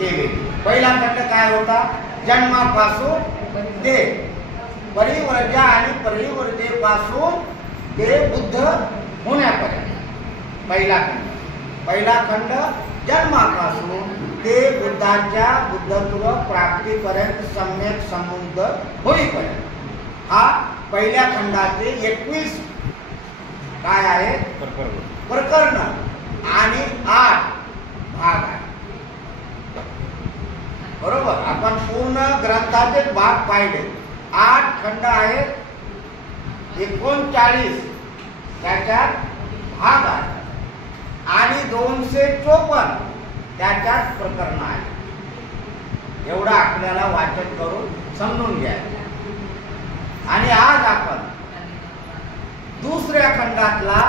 केले. पहिला खंड काय होता? जन्मापासून ते परिवर्जा आणि परिवर्जेपासून ते बुद्ध होण्यापर्यंत पहिला खंड. पहिला खंड जन्मापासून ते बुद्धाच्या बुद्धत्व प्राप्तीपर्यंत सम्यक संबंध होईपर्यंत. हा पहिल्या खंडाचे 21 काय आहे? प्रकरण आणि 8 भाग आहे. बरोबर. आपण पूर्ण ग्रंथाचे भाग पाहिले. 8 खंड आहेत, 39 त्याच्यात भाग आहे आणि 254 त्याच्यात प्रकरण आहे. एवढं आपल्याला वाचन करून समजून घ्या. आणि आज आपण दुसऱ्या खंडातला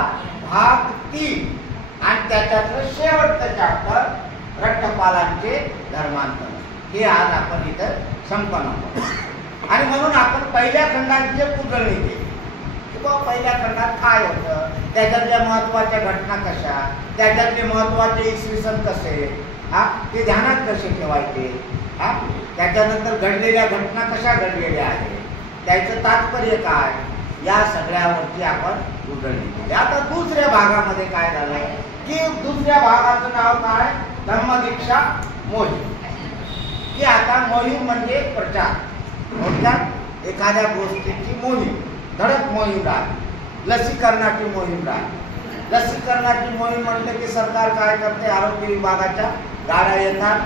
भाग 3 आणि त्याच्यातलं शेवटचं चॅप्टर रट्टपालांचे धर्मांतर हे आज आपण इथं संपन्न करू. आणि म्हणून आपण पहिल्या खंडाची जे उजळणी केली किंवा पहिल्या खंडात काय होतं, त्याच्यातल्या महत्वाच्या घटना कशा, त्याच्यातले महत्वाचे इसवी सन कसे, ते ध्यानात कसे ठेवायचे, त्याच्यानंतर घडलेल्या घटना कशा घडलेल्या आहेत, त्याचं तात्पर्य काय, या सगळ्यावरती आपण उजळणी केली. आता दुसऱ्या भागामध्ये काय झालंय की दुसऱ्या भागाचं नाव काय? धम्मदीक्षा मोहीम. की आता मोहीम म्हणजे प्रचार. थोडक्यात एखाद्या गोष्टीची मोहीम, धडक मोहीम राहते, लसीकरणाची मोहीम राहते. लसीकरणाची मोहीम म्हटलं की सरकार काय करते? आरोग्य विभागाच्या गाड्या येतात,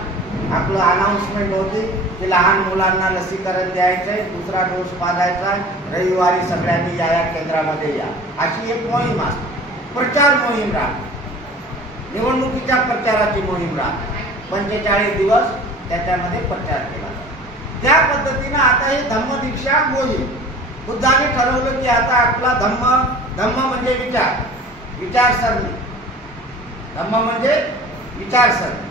आपलं अनाउन्समेंट होती की लहान मुलांना लसीकरण द्यायचंय, दुसरा डोस पाजायचा, रविवारी सगळ्यांनी या केंद्रामध्ये या, अशी एक मोहीम असते. प्रचार मोहीम राहते, निवडणुकीच्या प्रचाराची मोहीम राहते. 45 दिवस त्याच्यामध्ये प्रचार केला. त्या पद्धतीनं आता ही धम्मदीक्षा मोहीम बुद्धाने ठरवलं की आता आपला धम्म म्हणजे विचारसरणी. धम्म म्हणजे विचारसरणी.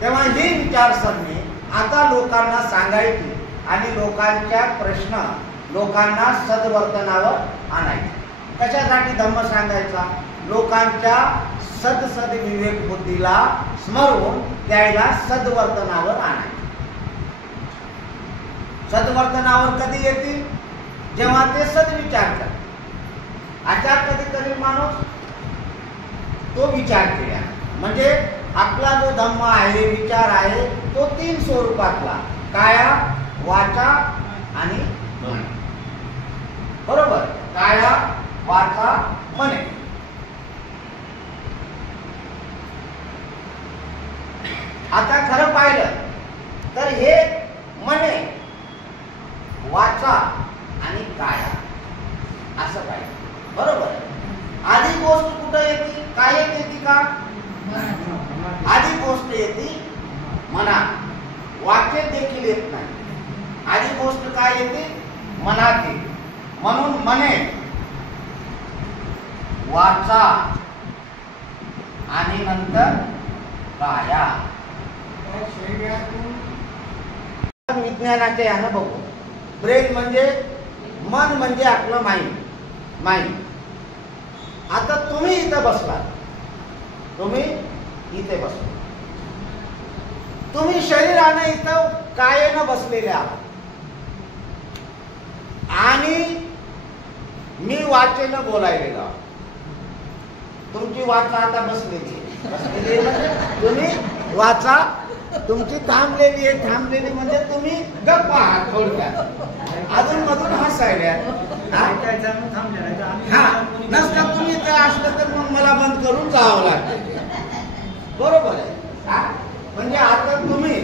तेव्हा ही विचारसरणी आता लोकांना सांगायची आणि लोकांच्या प्रश्न लोकांना सद्वर्तनावर आणायचे. कशासाठी धम्म सांगायचा? लोकांच्या सद विवेक बुद्धीला स्मरून त्याला सद्वर्तनावर आणायचे. सद्वर्तनावर कधी येतील? जेव्हा ते सद्विचार करतात. आचार कधी करील माणूस? तो विचार केला. म्हणजे आपला जो धम्म आहे, विचार आहे, तो 3 स्वरूपातला: काया, वाचा आणि मन. बरोबर. काया, वाचा, मने. आता खरं पाहिलं तर हे मने, वाचा आणि काया असं पाहिजे. बरोबर. आधी गोष्ट कुठं येते? कायेत येते का? आधी गोष्ट येते मनात. वाचेत देखील येत नाही. आधी गोष्ट काय येते? मनात येते. म्हणून मने, वाचा आणि नंतर काया. विज्ञानाचे यानं बघू. ब्रेन म्हणजे मन, म्हणजे आपलं माइंड. आता तुम्ही इथं बसला, तुम्ही शरीरानं इथं कायेनं बसलेले आहात आणि मी वाचेनं बोलायलेलो आहोत. तुमची वाचा आता बसलेली म्हणजे तुम्ही वाचा तुमची थांबलेली म्हणजे तुम्ही गप्प आहात. थोडक्यात अजून मधून हसायला नसतं. तुम्ही तर असलं तर मग मला बंद करून जावं लागतं. बरोबर आहे. म्हणजे आता तुम्ही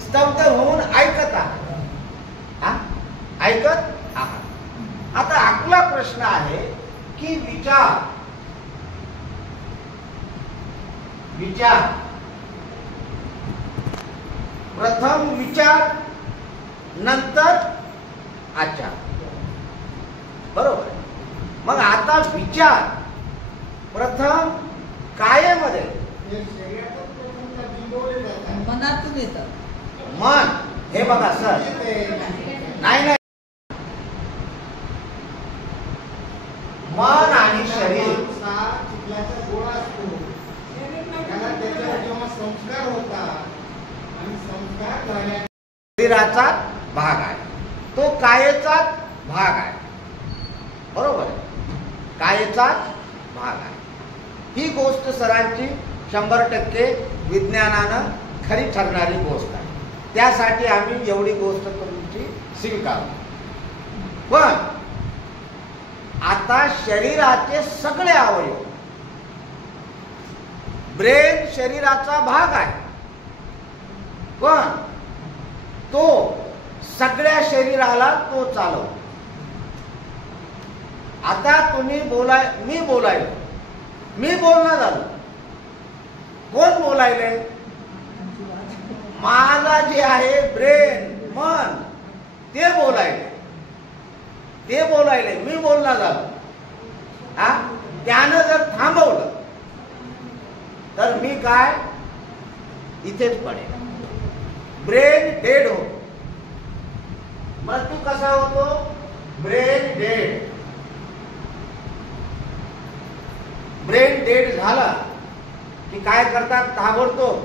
स्तब्ध होऊन ऐकत आहात. ऐकत आहात. आता आपला प्रश्न आहे की विचार प्रथम विचार नंतर आचार. बरोबर. मग आता विचार प्रथम कायेमध्ये, मनातून येतं. मन हे बघा सर, नाही मन आणि शरीर चिखलाचा गोळा असतो. त्याच्यावर जेव्हा संस्कार होतात शरीराचा भाग आहे, तो कायेचाच भाग आहे. बरोबर आहे, कायेचाच भाग आहे. ही गोष्ट सरांची 100% विज्ञानानं खरी ठरणारी गोष्ट आहे. त्यासाठी आम्ही एवढी गोष्ट तुमची स्वीकारतो. पण आता शरीराचे सगळे अवयव, ब्रेन शरीराचा भाग आहे, पण तो सगळ्या शरीराला तो चालवतो. आता तुम्ही मी बोलणं झालं, कोण बोलायले? माझा जे आहे ब्रेन, मन, ते बोलायले, मी बोलणं झालं. त्यानं जर थांबवलं तर मी काय इथेच पडेल. ब्रेन डेड होतो. मृत्यू कसा होतो? ब्रेन डेड झाला की काय करतात? ताबडतोब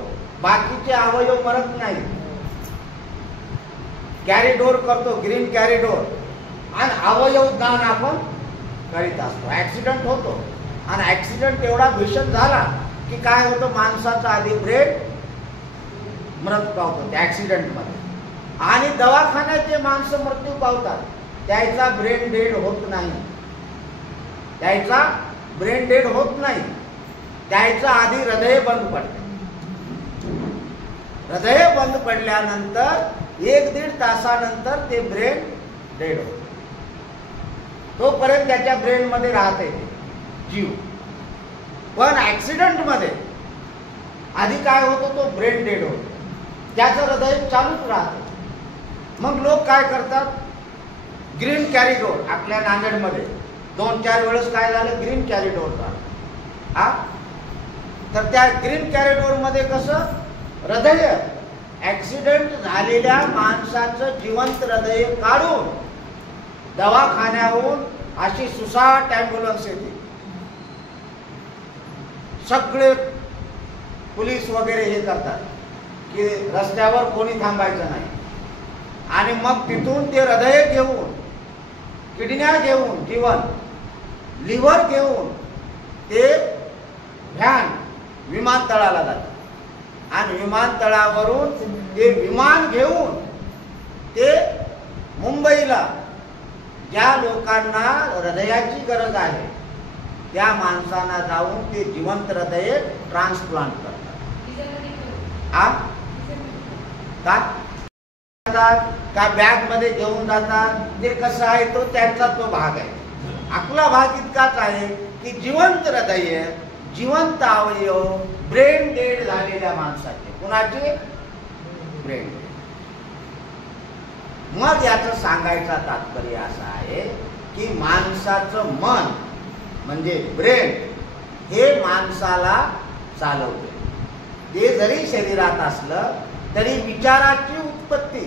बाकीचे अवयव मरत नाही, कॅरिडोर करतो, ग्रीन कॅरिडोर, आणि अवयव दान आपण करीत असतो. ऍक्सिडेंट होतो, आणि ऍक्सिडेंट एवढा भीषण झाला की काय होतं? माणसाचा आधी ब्रेन मृत्यू पावतो त्या ऍक्सिडेंट मध्ये, आणि दवाखान्यात जे माणसं मृत्यू पावतात त्याचा ब्रेन डेड होत नाही. त्याचा आधी हृदय बंद पडते. हृदय बंद पडल्यानंतर 1-1.5 तासानंतर ते ब्रेन डेड होते. तोपर्यंत त्याच्या ब्रेन मध्ये राहते जीव. पण ऍक्सिडेंट मध्ये आधी काय होतो? तो ब्रेन डेड होतो, त्याचं हृदय चालूच राहतं. मग लोक काय करतात? ग्रीन कॅरिडोर, आपल्या नांदेडमध्ये 2-4 वेळेस काय झालं? ग्रीन कॅरिडोर झालं. तर त्या ग्रीन कॅरिडोर मध्ये कसं? हृदय, ऍक्सिडेंट झालेल्या माणसाचं जिवंत हृदय काढून दवाखान्याहून अशी सुसाट ॲम्ब्युलन्स येते. सगळे पोलीस वगैरे हे करतात की रस्त्यावर कोणी थांबायचं नाही, आणि मग तिथून ते हृदय घेऊन, किडन्या घेऊन, लिव्हर घेऊन ते व्हॅन विमानतळाला जातात, आणि विमानतळावरून ते विमान घेऊन ते मुंबईला ज्या लोकांना हृदयाची गरज आहे त्या माणसांना जाऊन ते जिवंत हृदय ट्रान्सप्लांट करतात. का बॅग मध्ये घेऊन जातात? ते कसं आहे? तो त्यांचा तो भाग आहे. आपला भाग इतकाच आहे की जिवंत हृदय, जिवंत अवयव, ब्रेन डेड झालेल्या माणसाचे. कुणाचे? Brain dead. मग याचं सांगायचं तात्पर्य असं आहे की माणसाचं मन म्हणजे ब्रेन हे माणसाला चालवते. ते जरी शरीरात असलं तरी विचाराची उत्पत्ती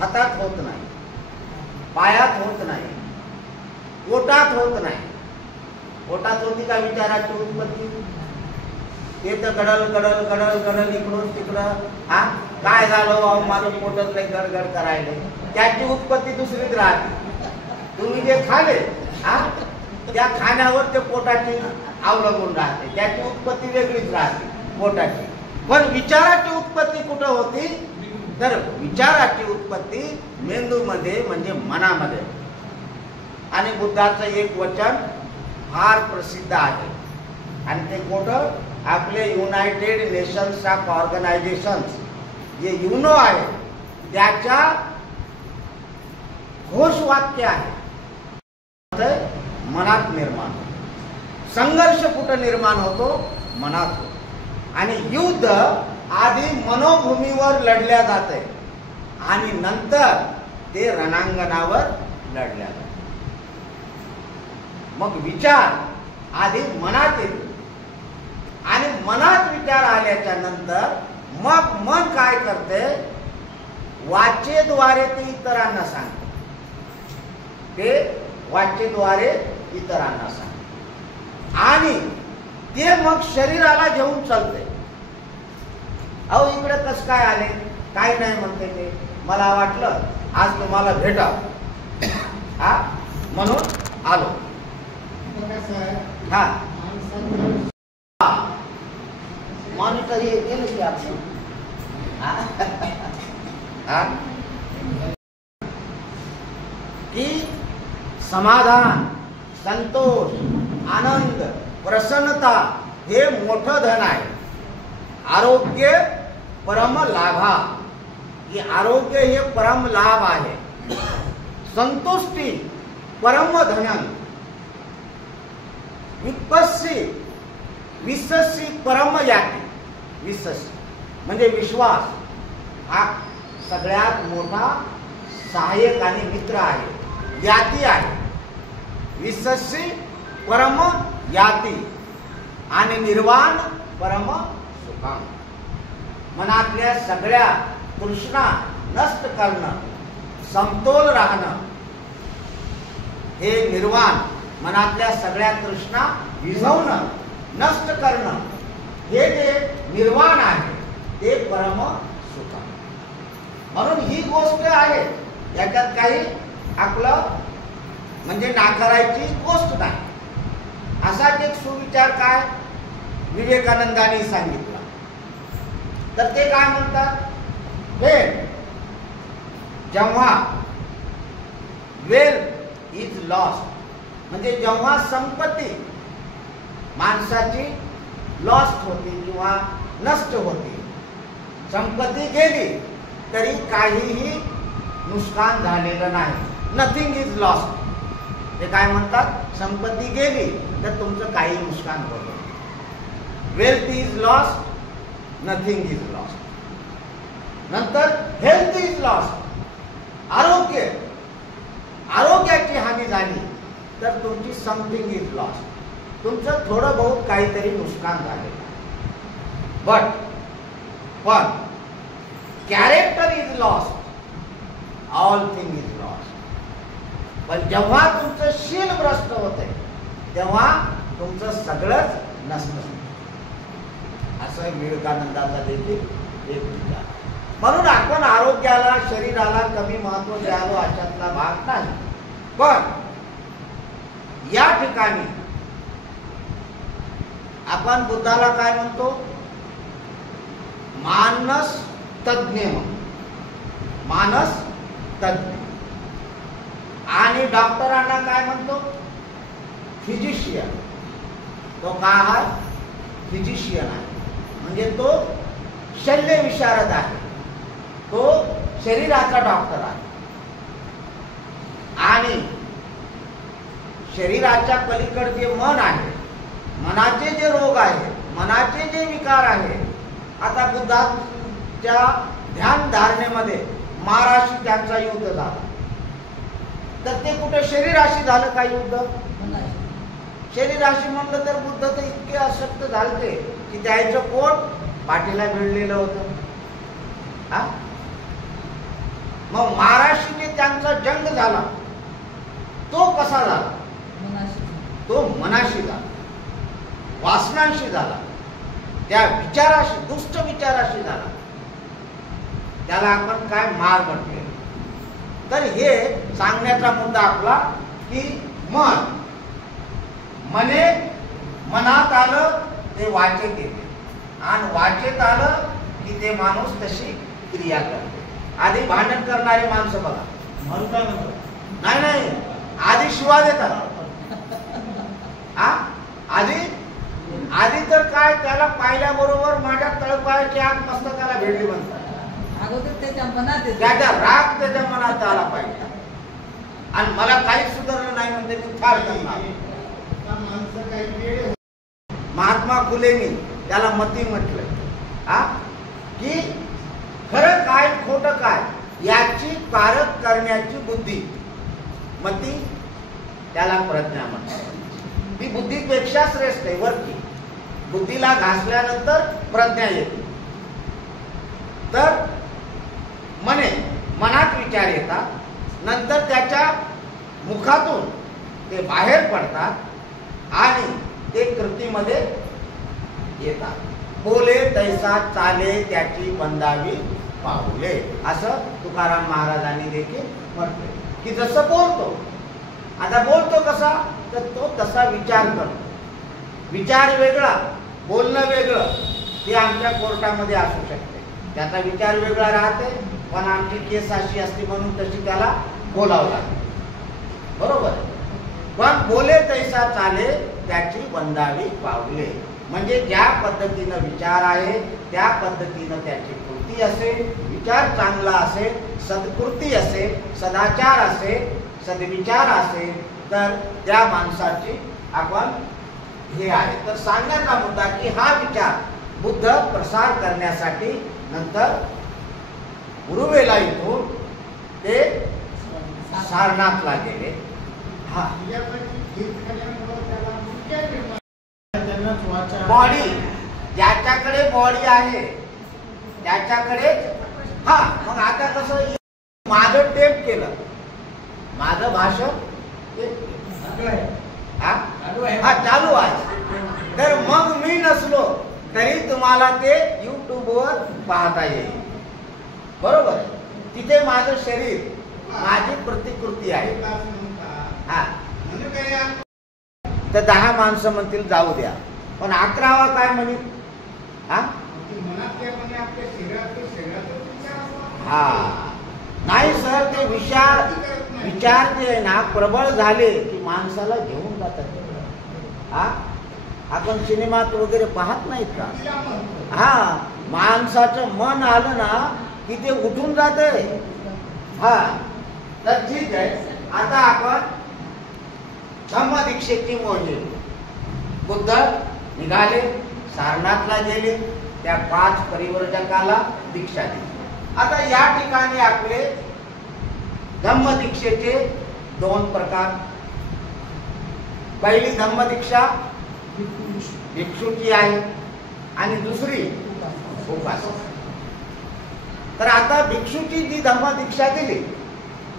हातात होत नाही, पायात होत नाही, पोटात होत नाही. पोटात होती का विचाराची उत्पत्ती? ते तर गडल इकडून तिकडं, काय झालं माझं पोटात काही गडगड करायला, त्याची उत्पत्ती दुसरीच राहते. तुम्ही जे खाले त्या खाण्यावर ते पोटाची अवलंबून राहते, त्याची उत्पत्ती वेगळीच राहते पोटाची. पण विचाराची उत्पत्ती कुठं होती? तर विचाराची उत्पत्ती मेंदूमध्ये म्हणजे मनामध्ये. आणि बुद्धाचं एक वचन फार प्रसिद्ध आहे, आणि ते कुठं? आपले युनायटेड नेशन्स ऑफ ऑर्गनायझेशन्स जे युनो आहे त्याच्या घोषवाक्य आहे, मनात निर्माण होतो. संघर्ष कुठं निर्माण होतो? मनात होतो. आणि युद्ध आधी मनोभूमीवर लढल्या जाते आणि नंतर ते रणांगणावर लढल्या जाते. मग विचार आधी मनात येतो, आणि मनात विचार आल्याच्या नंतर मग मन काय करते? वाचेद्वारे ते इतरांना सांगते. ते वाचेद्वारे इतरांना सांगते, आणि ते मग शरीराला घेऊन चालते. अहो इकडे कसं काय आले? काही नाही म्हणते ते. मला वाटलं आज तुम्हाला भेटावं, हा म्हणून आलो. हा मॉनिटर हे केलं की आपण की समाधान, संतोष, आनंद, प्रसन्नता हे मोठं धन आहे. आरोग्य परम लाभा, की आरोग्य हे परम लाभ आहे. संतुष्टी परम धन, विपस्सी विश्वसी परम याती. विश्वसी म्हणजे विश्वास हा सगळ्यात मोठा सहाय्यक आणि मित्र आहे, याती आहे. विश्वसी परम याती आणि निर्वाण परम सुखाम. मनातल्या सगळ्या तृष्णा नष्ट करणं, समतोल राहणं हे निर्वाण. मनातल्या सगळ्या तृष्णा विझवणं, नष्ट करणं हे जे निर्वाण आहे ते परम सुख. म्हणून ही गोष्ट आहे, याच्यात काही आपलं म्हणजे नाकारायची गोष्ट नाही. असाच एक सुविचार काय विवेकानंदांनी सांगितला. तर ते काय म्हणतात, जेव्हा वेल्थ इज लॉस्ट, म्हणजे जेव्हा संपत्ती माणसाची लॉस्ट होते किंवा नष्ट होते. संपत्ती गेली तरी काहीही नुकसान झालेलं नाही. Nothing is lost. ते काय म्हणतात, संपत्ती गेली तर तुमचं काही नुकसान होतं. Wealth is lost, nothing is lost. नंतर हेल्थ इज लॉस्ट. आरोग्य, आरोग्याची हानी झाली तर तुमची समथिंग इज लॉस्ट. तुमचं थोडं बहुत काहीतरी नुकसान झालेलं. पण character is lost, all thing is lost. पण जेव्हा तुमचं शील भ्रष्ट होते तेव्हा तुमचं सगळंच नसतं. असं विवेकानंदाचा देखील एक विचार. म्हणून आपण आरोग्याला, शरीराला कमी महत्व द्यावं अशातला भाग नाही. पण या ठिकाणी आपण बुद्धाला काय म्हणतो, मानस तज्ञ. मानस तज्ञ. आणि डॉक्टरांना काय म्हणतो, फिजिशियन. तो काय आहे, फिजिशियन आहे. म्हणजे तो शल्य विशारद आहे, तो शरीराचा डॉक्टर आहे. आणि शरीराच्या पलीकडे जे मन आहे, मनाचे जे रोग आहे, मनाचे जे विकार आहे. आता बुद्धाच्या ध्यान धारणेमध्ये महाराशी त्यांचा युद्ध झाला, तर ते कुठे शरीराशी झालं का युद्ध? शरीराशी म्हणलं तर बुद्ध तर इतके अशक्त झालते की त्याचं पोट पाठीला भिडलेलं होतं. मग महाराशीने त्यांचा जंग झाला, तो कसा झाला? तो मनाशी झाला, वासनांशी झाला, त्या विचाराशी, दुष्ट विचाराशी झाला. त्याला आपण काय मार म्हटले. तर हे सांगण्याचा मुद्दा आपला की मन, मने मनात आलं ते वाचेत येते, आणि वाचेत आलं की ते माणूस तशी क्रिया करते. आधी भांडण करणारे माणसं बघा, म्हणून काय म्हणतो, नाही नाही आधी शिवा देतात. आधी तर काय, त्याला पाहिल्याबरोबर माझ्या तळपायाची आग मस्तकाला भेटली म्हणतात. अगोदर त्याच्या मनात, त्याचा राग त्याच्या मनात आला पाहिजे. आणि मला काहीच सुधारलं नाही म्हणते मी फार करणार. महात्मा फुलेंनी त्याला मती म्हटलंय, की खरं काय खोटं काय याची पारख करण्याची बुद्धी. मती त्याला प्रज्ञा म्हणतात. ती बुद्धीपेक्षा श्रेष्ठ आहे. वरती बुद्धीला घासल्यानंतर प्रज्ञा येते. तर मने, मनात विचार येतात, नंतर त्याच्या मुखातून ते बाहेर पडतात आणि ते कृतीमध्ये येतात. बोले तैसा चाले त्याची बंदावी पावले, असं तुकाराम महाराजांनी देखील म्हटले. की जसं बोलतो, आता बोलतो कसा, तर तो तसा विचार करतो. विचार वेगळा, बोलणं वेगळं, ते आमच्या कोर्टामध्ये असू शकते. त्याचा विचार वेगळा राहते, पण आमची केस अशी असते म्हणून तशी त्याला बोलावं लागते. बरोबर. पण बोले तैसा चाले त्याची वंदावी पावले. म्हणजे ज्या पद्धतीनं विचार आहे त्या पद्धतीनं त्याची कृती असेल. विचार चांगला असेल, सद्कृती असेल, सदाचार असेल, सद्विचार असेल, तर त्या माणसाची आपण हे आहे. तर सांगण्याचा मुद्दा की हा विचार बुद्ध प्रसार करण्यासाठी नंतर उरुवेला इथून ते सारनाथला गेले. हा, बॉडी, ज्याच्याकडे बॉडी आहे त्याच्याकडे. हा, मग आता कसं माझं टेप केलं, माझं भाषण हा चालू आहे, तर मग मी नसलो तरी तुम्हाला ते युट्यूबवर पाहता येईल. बरोबर. तिथे माझं शरीर, माझी प्रतिकृती आहे. हा, तर 10 माणसं म्हणतील जाऊ द्या, पण 11वा काय म्हणेल? हा, नाही सर, ते विचार जे आहे ना प्रबळ झाले की माणसाला घेऊन जातात. हा, आपण सिनेमात वगैरे पाहत नाहीत का? हा, माणसाचं मन आलं ना की ते उठून जाते. हा, तर ठीक आहे. आता आपण धम्मदीक्षेची मोहीम, बुद्ध निघाले, सारनाथला गेले, त्या 5 परिवर्जकाला दीक्षा दिली. आता या ठिकाणी आपले धम्मदीक्षेचे 2 प्रकार. पहिली धम्मदीक्षा भिक्षूची आहे आणि दुसरी उपासक. तर आता भिक्षूची जी धम्मदीक्षा दिली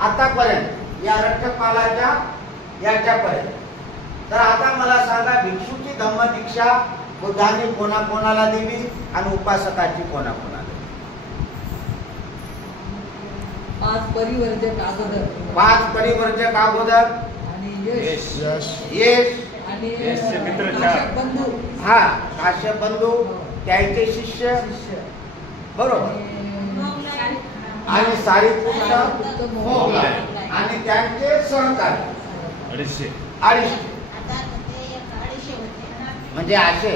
आतापर्यंत या रठ्ठपालाच्या याच्यापर्यंत, तर आता मला सांगा भिक्षूची धम्मदीक्षा बुद्धाने कोणाकोणाला दिली आणि उपासकाची कोणाकोणाला दिली? 5 परिवर्जक अगोदर. 5 परिवर्जक अगोदर आणि यश आणि मित्र बंधू. हा, काश्यप बंधू, त्याचे शिष्य. बरोबर. आणि सारिपुत्र मोगला आणि त्यांचे सहकारी 250. म्हणजे असे.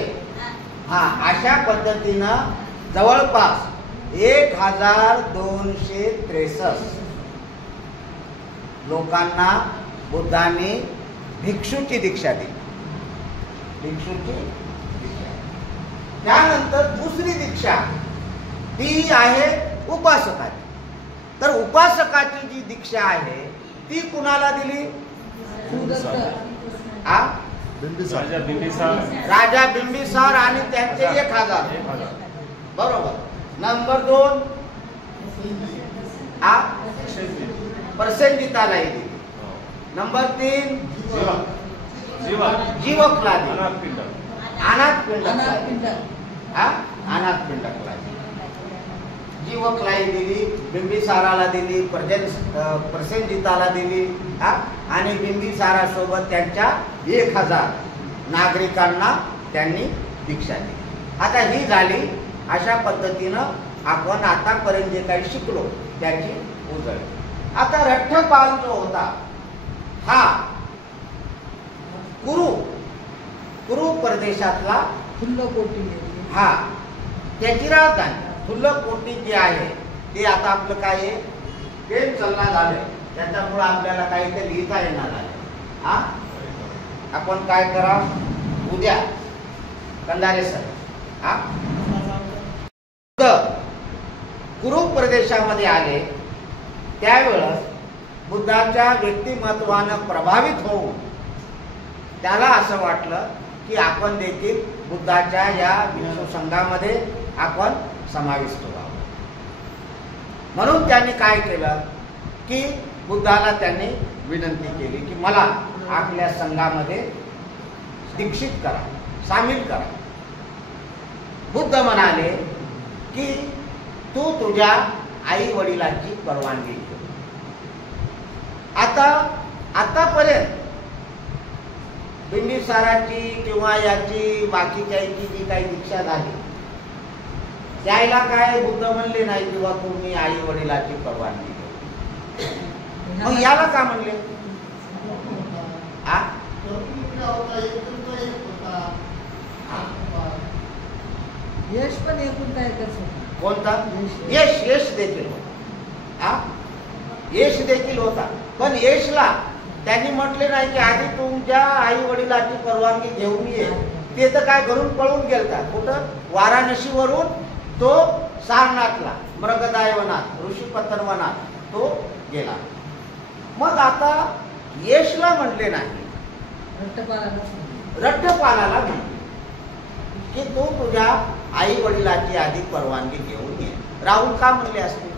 हा, अशा पद्धतीनं जवळपास 1263 लोकांना बुद्धांनी भिक्षूची दीक्षा दिली. भिक्षूची दीक्षा. त्यानंतर दुसरी दीक्षा ती आहे उपासकाची. तर उपासकाची जी दीक्षा आहे ती कुणाला दिली? राजा बिंबिसार आणि त्यांचे 1000. बरोबर. नंबर 2 प्रसेनजिताला दिली. नंबर 3 जीवकला दिली. अनाथपिंडकला जीवकलाही दिली, बिंबिसाराला दिली, प्रसेनजिताला दिली. आणि बिंबिसारासोबत त्यांच्या 1000 नागरिकांना त्यांनी दीक्षा दिली. आता ही झाली. अशा पद्धतीनं आपण आतापर्यंत जे काही शिकलो त्याची उजळ. आता रठ्ठपाल जो होता हा कुरु प्रदेशातला फुल्लकोटी. हा, त्याची राजधानी फुल्लकोटी जी आहे ते आता आपलं काय आहे, पेन चलना झालंय, त्याच्यामुळे आपल्याला काही ते लिहिता येणार आहे. हा, आपण काय करा उद्या कंदारे सर. हा, कुरु प्रदेशामध्ये आले त्यावेळेस बुद्धाच्या व्यक्तिमत्वानं प्रभावित होऊन त्याला असं वाटलं की आपण देखील बुद्धाच्या या भिक्षू संघामध्ये आपण समाविष्ट व्हावं. म्हणून त्यांनी काय केलं की बुद्धाला त्यांनी विनंती केली की मला आपल्या संघामध्ये दीक्षित करा, सामील करा. बुद्ध म्हणाले की तू तुझ्या आई वडिलांची परवानगी घेऊन. आतापर्यंत बिंबिसाराची किंवा याची बाकीच्याची जी काही दीक्षा झाली त्याला काय बुद्ध म्हणले नाही किंवा तुम्ही आई वडिलाची परवानगी घेऊ. मग याला का म्हणले? यश पण एकुलता एकच होता. कोणता? यश देखील होता. यश देखील होता. पण यशला त्यांनी म्हटले नाही की आधी तुमच्या आई वडिलाची परवानगी घेऊन ये. ते तर काय घरून पळून गेलता. कुठं? वाराणसीवरून तो सारनाथला मृगदाय वनात ऋषीपतन वनात तो गेला. मग आता यशला म्हटले नाही, रट्टपालाला म्हणले की तू तुझ्या आई वडिलाची आधी परवानगी घेऊन ये. राहुल का म्हणले असते?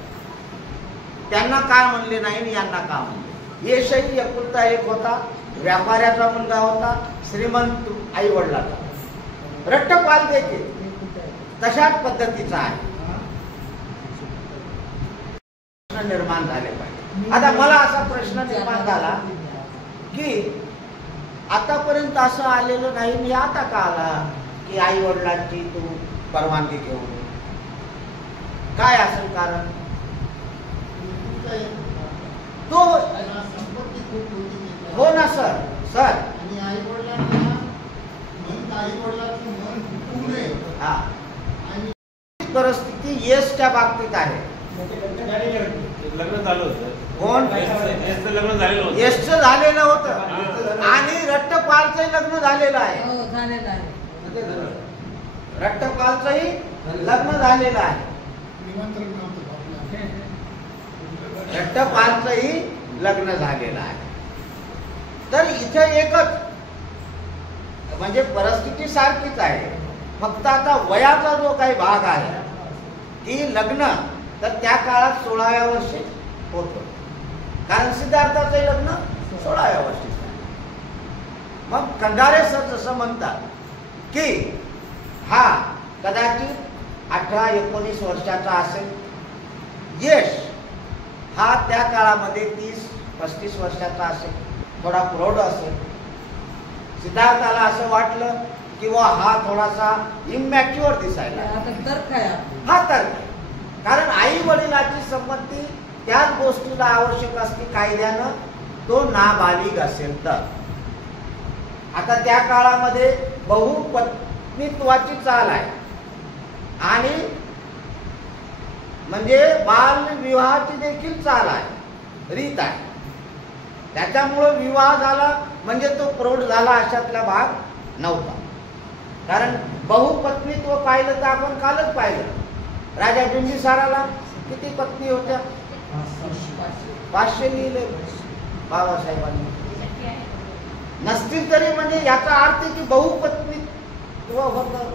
त्यांना काय म्हणले नाही आणि यांना का म्हणले? यशही एकुलता एक होता, व्यापाऱ्याचा मुलगा होता, श्रीमंत आई वडिलाचा. रट्टपाल देखील तशाच पद्धतीचा आहे. प्रश्न निर्माण झाले पाहिजे. आता मला असा प्रश्न निर्माण झाला की आतापर्यंत असं आलेलं नाही, मी आता का आला की आई वडिलांची तू परवानगी घेऊन? काय असेल कारण? तो हो ना सर. आणि आई वडिलांना हा परिस्थिती यशच्या बाबतीत आहे. लग्न झालं होतं. कोण? यशचं लग्न झालेलं होतं. यशचं झालेलं होतं आणि रट्टपालचंही लग्न झालेलं आहे. हो, झालेलं आहे. रट्टपालचंही लग्न झालेलं आहे. रट्टपालचंही लग्न झालेलं आहे. तर इथे एकच म्हणजे परिस्थिती सारखीच आहे. फक्त आता वयाचा जो काही भाग आहे की लग्न तर त्या काळात 16व्या वर्षी होतं. कारण सिद्धार्थाचंही लग्न 16व्या वर्षी. मग कंधारे सर जसं म्हणतात की हा कदाचित 18-19 वर्षाचा असेल. यश हा त्या काळामध्ये 30-35 वर्षाचा असेल, थोडा प्रौढ असेल. सिद्धार्थाला असं वाटलं किंवा हा थोडासा इमॅच्युअर दिसायला. आता तर्क आहे. हा तर्क. कारण आई वडिलाची संमती त्याच गोष्टीला आवश्यक असते कायद्यानं, तो नाबालिग असेल तर. आता त्या काळामध्ये बहुपत्नीत्वाची चाल आहे आणि म्हणजे बाल विवाहाची देखील चाल आहे, रीत आहे. त्याच्यामुळं विवाह झाला म्हणजे तो प्रौढ झाला अशातला भाग नव्हता. कारण बहुपत्नीत्व पाहिलं तर आपण कालच पाहिलं. राजा बिंबिसाराला किती पत्नी होत्या? 500 लिहिले बाबासाहेबांनी. नसतील तरी म्हणजे याचा अर्थ की बहुपत्नीत्व होतं.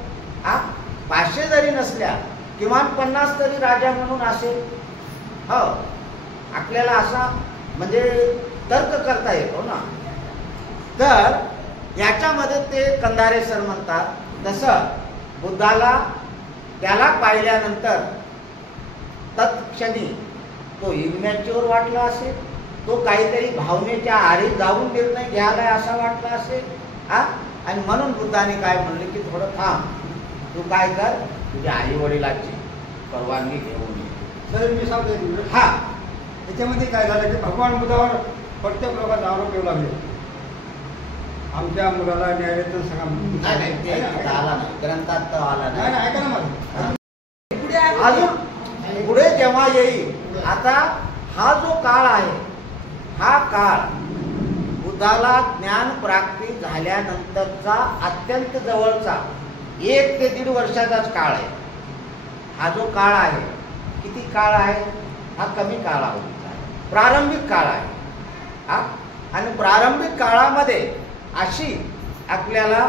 500 जरी नसल्या किमान 50 तरी राजा म्हणून असेल. हो, आपल्याला असा म्हणजे तर्क करता येतो ना. तर याच्यामध्ये ते कंधारे सर म्हणतात तसं बुद्धाला त्याला पाहिल्यानंतर तत्क्षणी तो इमॅच्युअर वाटला असेल. तो काहीतरी भावनेच्या आरी जाऊन निर्णय घ्यायला असा वाटला असेल. आणि म्हणून बुद्धाने काय म्हणले की थोडं थांब, तू काय कर, तुझ्या आई वडिलांची परवानगी घेऊन ये. सर मी सांगतो हा त्याच्यामध्ये काय झालं की भगवान बुद्धावर प्रत्येक लोकांचा आरोप येऊ लागले. आमच्या मुलाला न्यायालयातून सांगा. नाही, ते आला नाही, ग्रंथात तर आला नाही नाही. ऐका ना माझं. पुढे आहे. अजून पुढे जेव्हा येईल, आता हा जो काळ आहे हा काळ बुद्धाला ज्ञान प्राप्ती झाल्यानंतरचा अत्यंत जवळचा 1 ते 1.5 वर्षाचाच काळ आहे. हा जो काळ आहे किती काळ आहे? हा कमी काळावधीचा आहे, प्रारंभिक काळ आहे. आणि प्रारंभिक काळामध्ये अशी आपल्याला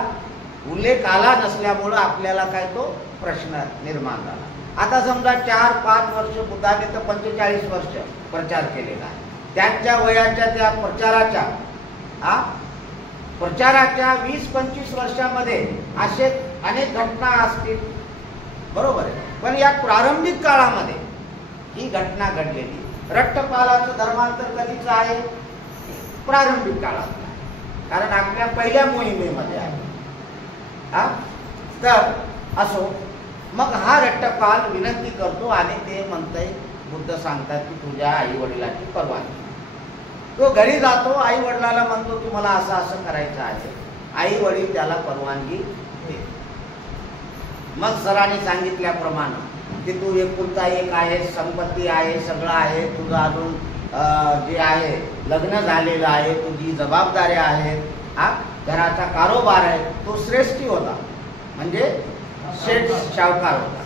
उल्लेख आला नसल्यामुळं आपल्याला काय तो प्रश्न निर्माण झाला. आता समजा 4-5 वर्ष बुद्धाने तर 45 वर्ष प्रचार केलेला आहे. त्यांच्या वयाच्या त्या प्रचाराच्या 20-25 वर्षामध्ये असे अनेक घटना असतील, बरोबर आहे. पण या प्रारंभिक काळामध्ये ही घटना घडलेली. रट्टपालाचं धर्मांतर कधीच आहे? प्रारंभिक काळात, कारण आपल्या पहिल्या मोहिमेमध्ये आहे. हा, तर असो, मग हा रट्टपाल विनंती करतो आणि ते म्हणतंय, बुद्ध सांगतात की तुझ्या आई वडिलांची परवानगी. तो घरी जातो, आई वडिलाला म्हणतो की मला असं असं करायचं आहे. आई वडील त्याला परवानगी देतात. मग सरांनी सांगितल्याप्रमाणे की तू एकुलता एक आहे, संपत्ती आहे, सगळं आहे, तुझं अजून जे आहे लग्न झालेलं आहे, तुझी जबाबदाऱ्या आहेत, हा घराचा कारोबार आहे. तो श्रेष्ठी होता, म्हणजे शेठ शावकार होता.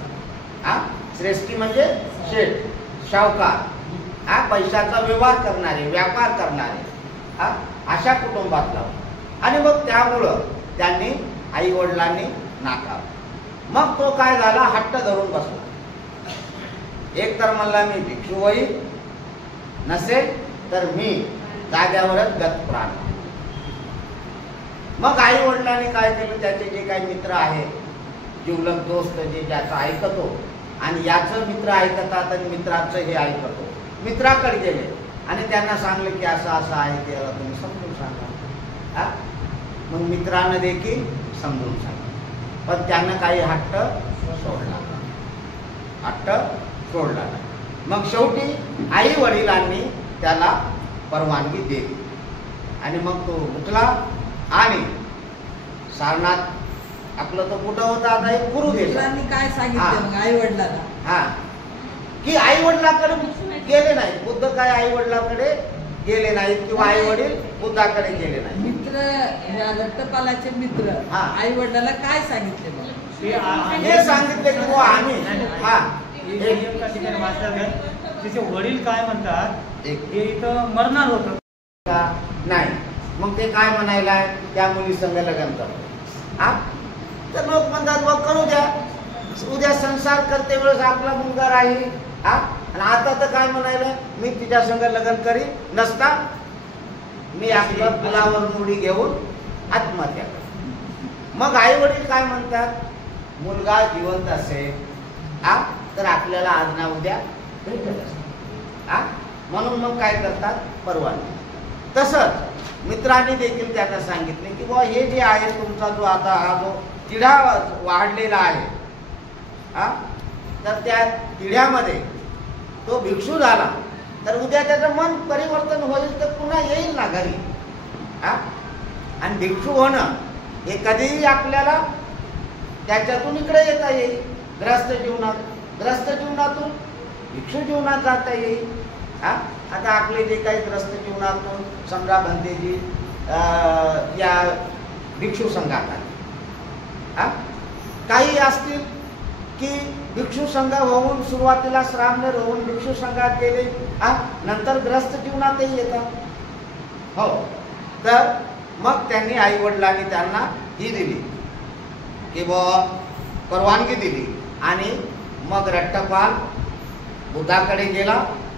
हा, श्रेष्ठी म्हणजे शेठ शावकार, हा पैशाचा व्यवहार करणारे, व्यापार करणारे, हा अशा कुटुंबातला होता. आणि मग त्यामुळं त्यांनी आई वडिलांनी नाकारलं. मग तो काय झाला, हट्ट धरून बसला. एक तर म्हणला मी भिक्षू होईल, नसेल तर मी जाग्यावरच गत प्राण. मग आई वडिलांनी काय केलं, त्याचे जे काही मित्र आहेत, जिवलग दोस्त जे ज्याचं ऐकतो आणि याचं मित्र ऐकतात आणि मित्राचं हे ऐकतो, मित्राकडे गेले आणि त्यांना सांगलं की असं असं आहे, त्याला तुम्ही समजून सांगा. हा, मग मित्रांना देखील समजून सांगा, पण त्यानं काही हट्ट सोडला, हट्ट सोडला. मग शेवटी आई वडिलांनी त्याला परवानगी दिली आणि मग तो उठला आणि सारनाथ आपलं तो कुठं होता, आता एक गुरु वडिलांनी काय सांगितलं मग आई वडिलांना? हा, की आई वडिलांकडे गेले नाहीत. बुद्ध काय आई वडिलांकडे गेले नाहीत किंवा आई वडील बुद्धाकडे गेले नाहीत. मित्र, ह्या रट्टपालाचे मित्र हा. आई वडिलांना काय सांगितले मग? हे सांगितले की बुवा आम्ही हा एका ठिकाणी वाचलं, तिचे वडील काय म्हणतात, एक हे इथं मरणार होतं का नाही. मग ते काय म्हणायला त्या मुली संग लग्न करतो. हा, तर लोक म्हणतात व करू द्या, उद्या संसार करते वेळेस आपला मुलगा राहील. हा, आणि आता तर काय म्हणायला, मी तिच्या संग लग्न करी नसता मी आपलं पुलावर मुडी घेऊन आत्महत्या करतो. मग आई वडील काय म्हणतात, मुलगा जिवंत असेल हा तर आपल्याला आज ना उद्या भेटत असते. हा, म्हणून मग काय करतात, परवानगी. तसंच मित्रांनी देखील त्यांना सांगितले की बाबा हे जे आहे तुमचा जो आता हा जो तिढा वाढलेला आहे, हा, तर त्या तिढ्यामध्ये तो भिक्षू झाला तर उद्या त्याचं मन परिवर्तन होईल तर पुन्हा येईल ना घरी. हा, आणि भिक्षू होणं हे कधीही आपल्याला त्याच्यातून इकडे येता येईल. ग्रस्त जीवनातून भिक्षू जीवनात जाता येईल. हा, आता आपले जे काही ग्रस्त जीवनातून समजा बंदेजी या भिक्षू संघात आले, हा, काही असतील की भिक्षू संघ होऊन सुरुवातीला श्रामनेर होऊन भिक्षू संघात गेले, हा, नंतर ग्रस्त जीवनातही येतात. हो, तर मग त्यांनी आई वडिलांनी त्यांना ही दिली की परवानगी दिली आणि मग रट्टपाल बुद्धाकडे गेला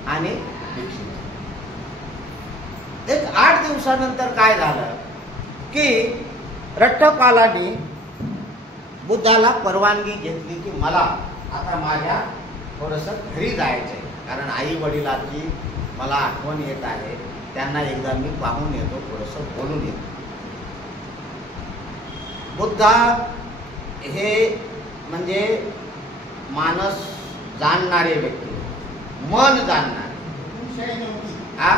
आणि भिक्षू. एक 8 दिवसानंतर काय झालं की रट्टपालाने बुद्धाला परवानगी घेतली की मला आता माझ्या थोडंसं घरी जायचंय, कारण आई वडिलांची मला आठवण येत आहे, त्यांना एकदा मी पाहून येतो, थोडंसं बोलून येतो. बुद्धा हे म्हणजे मानस जाणणारे व्यक्ती, मन जाणणारे, हा,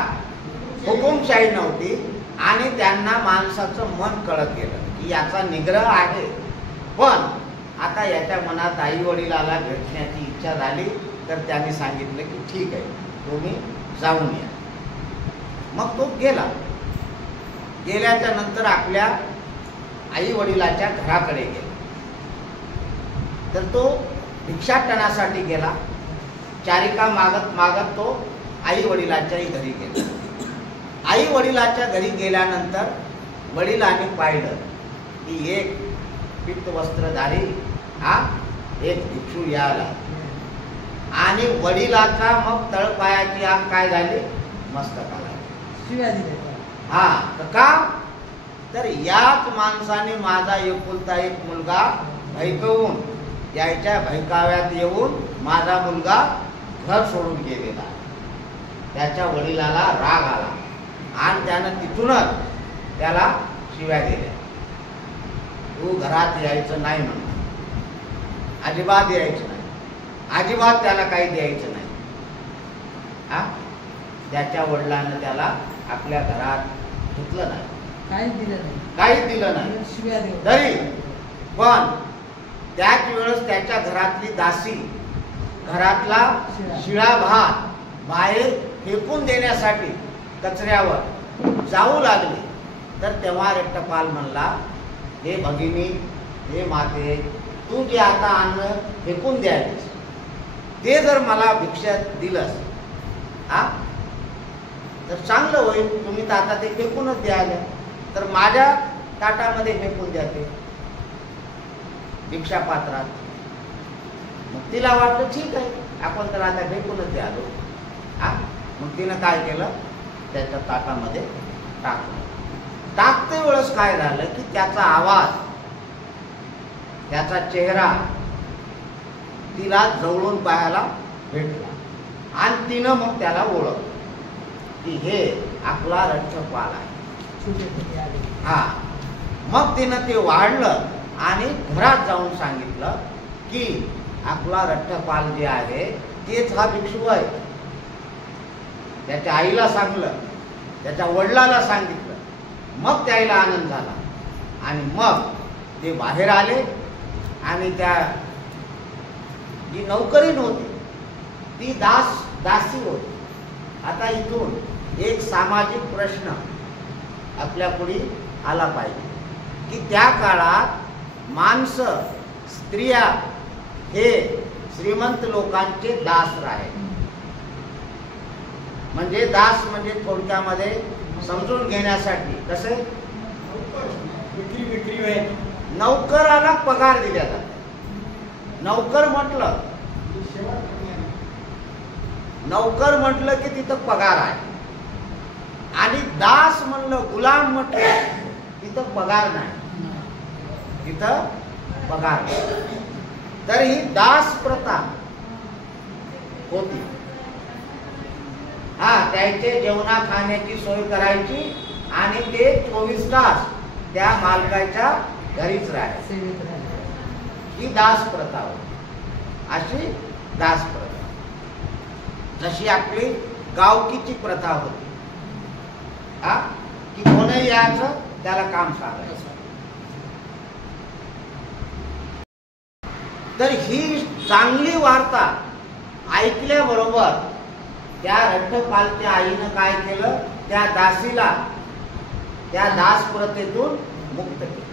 हुकुमशाही नव्हती आणि त्यांना माणसाचं मन कळत गेलं की याचा निग्रह आहे, पण आता याच्या मनात आई वडिलाला भेटण्याची इच्छा झाली तर त्यांनी सांगितलं की ठीक आहे तुम्ही जाऊन या. मग तो गेला. गेल्याच्या नंतर आपल्या आई वडिलाच्या घराकडे गेला. तर तो भिक्षाटनासाठी गेला. चारिका मागत मागत तो आई वडिलाच्याही घरी गेला. आई वडिलाच्या घरी गेल्यानंतर वडिलांनी पाहिलं की एक पित्त वस्त्रधारी हा एक भिक्षू याला आणि वडिलाचा मग तळपायाची आग काय झाली, मस्तकाला शिव्या दिल्या. हा, तर का तर याच माणसाने माझा एकुलता एक मुलगा भैकवून यायच्या भैकाव्यात येऊन माझा मुलगा घर सोडून गेलेला. त्याच्या वडिलाला राग आला आणि त्यानं तिथूनच त्याला शिव्या दिल्या. तू घरात यायचं नाही म्हणून, अजिबात यायचं नाही, अजिबात त्याला काही द्यायचं नाही. हा, त्याच्या वडिलांना त्याला आपल्या घरात घेतलं नाही, काहीच दिलं नाही, काहीच दिलं नाही. शिव्या देऊ तरी पण त्याच वेळेस त्याच्या घरातली दासी घरातला शिळा भात बाहेर फेकून देण्यासाठी कचऱ्यावर जाऊ लागले. तर तेव्हा रट्टपाल म्हणला, हे भगिनी, हे माते, तू जे आता अन्न फेकून द्यायस ते जर मला भिक्षा दिलंस हा तर चांगलं होईल. तुम्ही तर आता ते फेकूनच द्यायला, तर माझ्या ताटामध्ये फेकून द्या ते भिक्षा पात्रात. मग तिला वाटलं ठीक आहे, आपण तर आता फेकूनच द्यालो. हा, मग तिनं काय केलं, त्याच्या ताटामध्ये टाकलं. टाकते वेळेस काय झालं की त्याचा आवाज, त्याचा चेहरा तिला जवळून पाहायला भेटला आणि तिनं मग त्याला ओळखलं की हे आपला रट्टपाल आहे. छोटे आले. हा, मग तिनं ते वाढलं आणि घरात जाऊन सांगितलं की आपला रट्टपाल जे आहे तेच हा भिक्षू आहे. त्याच्या आईला सांगलं, त्याच्या वडिलाला सांगितलं. मग त्याला आनंद झाला आणि मग ते बाहेर आले आणि त्या जी नौकरी नव्हती ती दासी होती. आता इथून एक सामाजिक प्रश्न आपल्या पुढे आला पाहिजे की त्या काळात माणसं, स्त्रिया हे श्रीमंत लोकांचे दास राहिले. म्हणजे दास म्हणजे थोडक्यामध्ये समजून घेण्यासाठी कसे, विक्री आहे. नौकराला पगार दिला जातो. नौकर म्हटलं की तिथं पगार आहे आणि दास म्हणलं, गुलाम म्हटलं तिथं पगार नाही, तिथं पगार नाही. तर ही दास प्रथा होती. हा, त्याचे जेवणा खाण्याची सोय करायची आणि ते 24 तास त्या मालकाच्या घरीच राहायचे. सेवेत राहिले. ही दास प्रथा होती. अशी दास प्रथा, जशी आपली गावकीची प्रथा होती. हा, की कोणीही यायचं, त्याला काम सांगायचं. तर ही चांगली वार्ता ऐकल्याबरोबर त्या रट्टपालच्या आईनं काय केलं, त्या दासीला त्या दास प्रथेतून मुक्त केलं.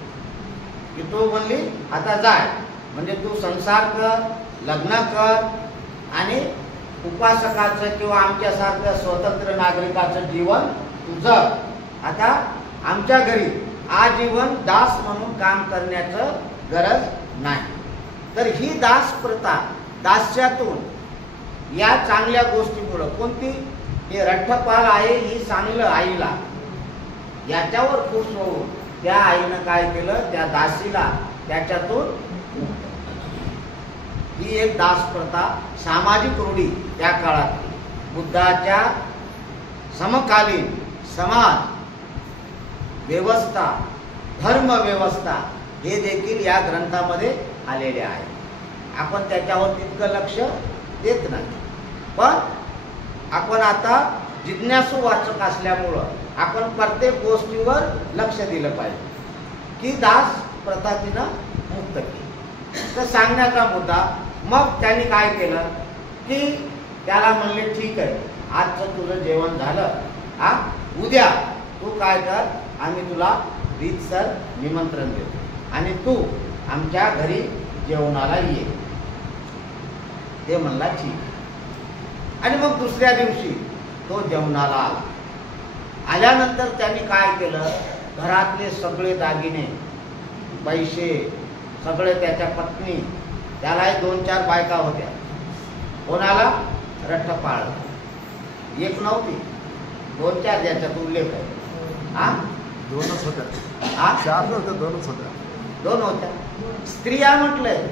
की तू म्हणली आता जाय, म्हणजे तू संसार कर, लग्न कर आणि उपासकाचं किंवा आमच्यासारखं स्वतंत्र नागरिकाचं जीवन तुझं आता आमच्या घरी आजीवन दास म्हणून काम करण्याचं गरज नाही. तर ही दास प्रथा, दास्यातून या चांगल्या गोष्टीमुळं, कोणती, हे रट्टपाल आहे ही चांगलं आईला, याच्यावर खुश होऊन त्या आईनं काय केलं, त्या दासीला त्याच्यातून मुक्त. ही एक दास प्रथा, सामाजिक रूढी त्या काळात बुद्धाच्या समकालीन समाज व्यवस्था, धर्म व्यवस्था हे देखील या ग्रंथामध्ये आलेले आहे. आपण त्याच्यावर तितकं लक्ष देत नाही, पण आपण आता जिज्ञासू वाचक असल्यामुळं आपण प्रत्येक गोष्टीवर लक्ष दिलं पाहिजे की दास प्रथा तिनं मुक्त केली. तर सांगण्याचा मुद्दा, मग त्यांनी काय केलं की त्याला म्हणले ठीक आहे, आजचं तुझं जेवण झालं, हा, उद्या तू काय कर, आम्ही तुला रीतसर निमंत्रण देतो आणि तू आमच्या घरी जेवणाला ये. ते म्हणला ठीक. आणि मग दुसऱ्या दिवशी तो जेवणाला आला. आल्यानंतर त्यांनी काय केलं, घरातले सगळे दागिने, पैसे सगळे, त्याच्या पत्नी, त्यालाही 2-4 बायका होत्या. कोणाला, रट्टपाळ. एक नव्हती, 2-4 ज्याच्यात उल्लेख आहे. हा, 2च होत्या. हा, 4 नव्हत्या, 2च होत्या. 2 होत्या. स्त्रिया म्हटलंय,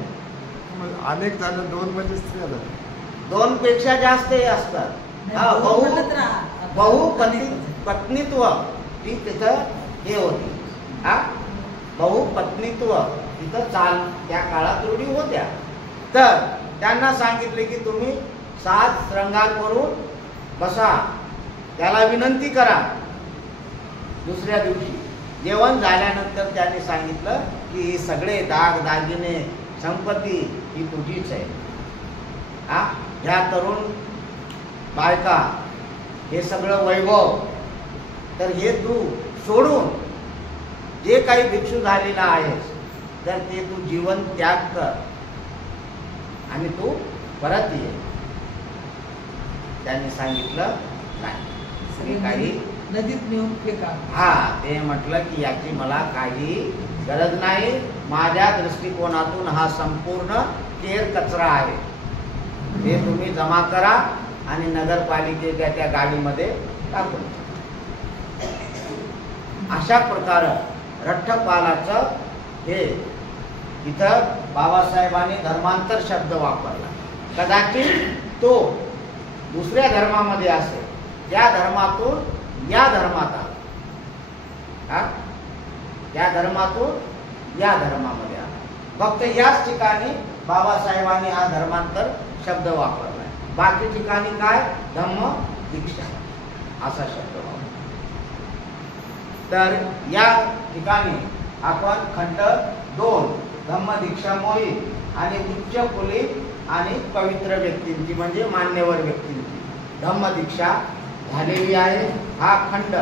अनेक झालं, 2 म्हणजे स्त्रिया झाल्या. 2 पेक्षा जास्तही असतात. हा, म्हणत राहा. पत्नीत्व ती तिथं हे होती. हा, बहुपत्नीत्व तिथं त्या काळात रूढी होत्या. तर त्यांना सांगितले की तुम्ही 7 श्रृंगार करून बसा, त्याला विनंती करा. दुसऱ्या दिवशी जेवण झाल्यानंतर त्यांनी सांगितलं की हे सगळे दागिने संपत्ती ही तुझीच आहे. हा, ह्या तरुण बायका, हे सगळं वैभव, तर हे तू सोडून जे काही भिक्षू झालेला आहेस तर ते तू जीवन त्याग कर आणि तू परत ये. त्यांनी सांगितलं नाही, मी काही नदीत नेऊन फेका. हा, ते म्हटलं की याची मला काही गरज नाही. माझ्या दृष्टिकोनातून हा संपूर्ण केर कचरा आहे. ते तुम्ही जमा करा आणि नगरपालिकेच्या त्या गाडीमध्ये टाकून. अशा प्रकारे रठ्ठपालाचं हे इथं बाबासाहेबांनी धर्मांतर शब्द वापरला. कदाचित तो दुसऱ्या धर्मामध्ये असेल, त्या धर्मातून या धर्मात आला, या धर्मातून या धर्मामध्ये आला. फक्त याच ठिकाणी बाबासाहेबांनी हा धर्मांतर शब्द वापरला. बाकी ठिकाणी काय धम्म दीक्षा असा शब्द वापरला. तर या ठिकाणी आपण खंड 2 धम्म दीक्षा मोहीम आणि उच्च कुली आणि पवित्र व्यक्तींची म्हणजे मान्यवर व्यक्तींची धम्म दीक्षा झालेली आहे. हा खंड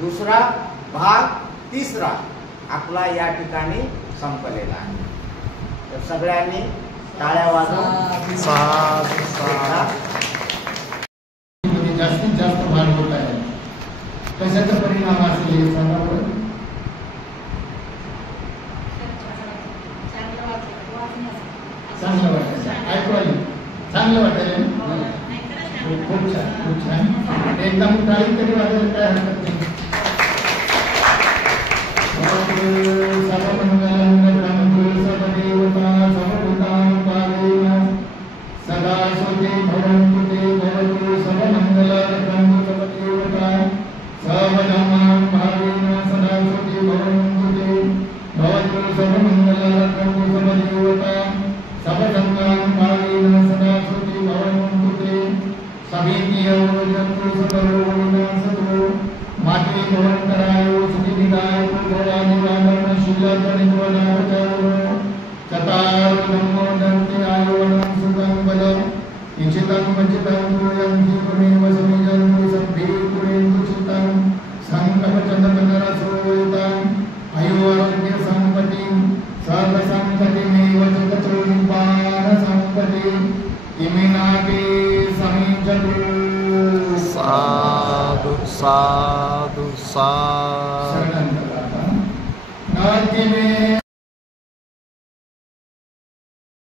2 भाग 3 आपला या ठिकाणी संपलेला आहे. तर सगळ्यांनी टाळ्या वाजवून साधू साधू. जास्तीत जास्त वाढ होत आहे. कशाचा परिणाम असेल हे सांगा बरं. चांगलं वाटायचं, ऐकू आली, चांगलं वाटायला. खूप छान, खूप छान. एकदम टाळी तरी वाजायला काय हरकत नाही. सदा सुते भवन्तु ते भवतु सर्वमङ्गलकरं सर्वदेवता सर्वधर्मान् भावेन सदा सुते भवन्तु ते भवतु सर्वमङ्गलकरं सर्वदेवता सर्वधर्मान् भावेन सदा सुते भवन्तु ते सभेतियो जन्तु सर्वरोगविनाशतो माते भवन्तरायो सुखिदाय भवानि वादनशीलतनिर्वनावतारो चतारो धम्मो दन्ते आयोवनं सुखं बलं इच्छितं वचितं कुर्वन्ति पुमेव समिजन्तु सभ्ये कुर्वन्तु चित्तं सङ्कपचन्दपनरसोयुतं आयुरारोग्यसम्पत्तिं सर्वसम्पत्तिमेव जगतो निब्बाणसम्पत्तिं इमिनाके समिजतु. साधु साधु साधु.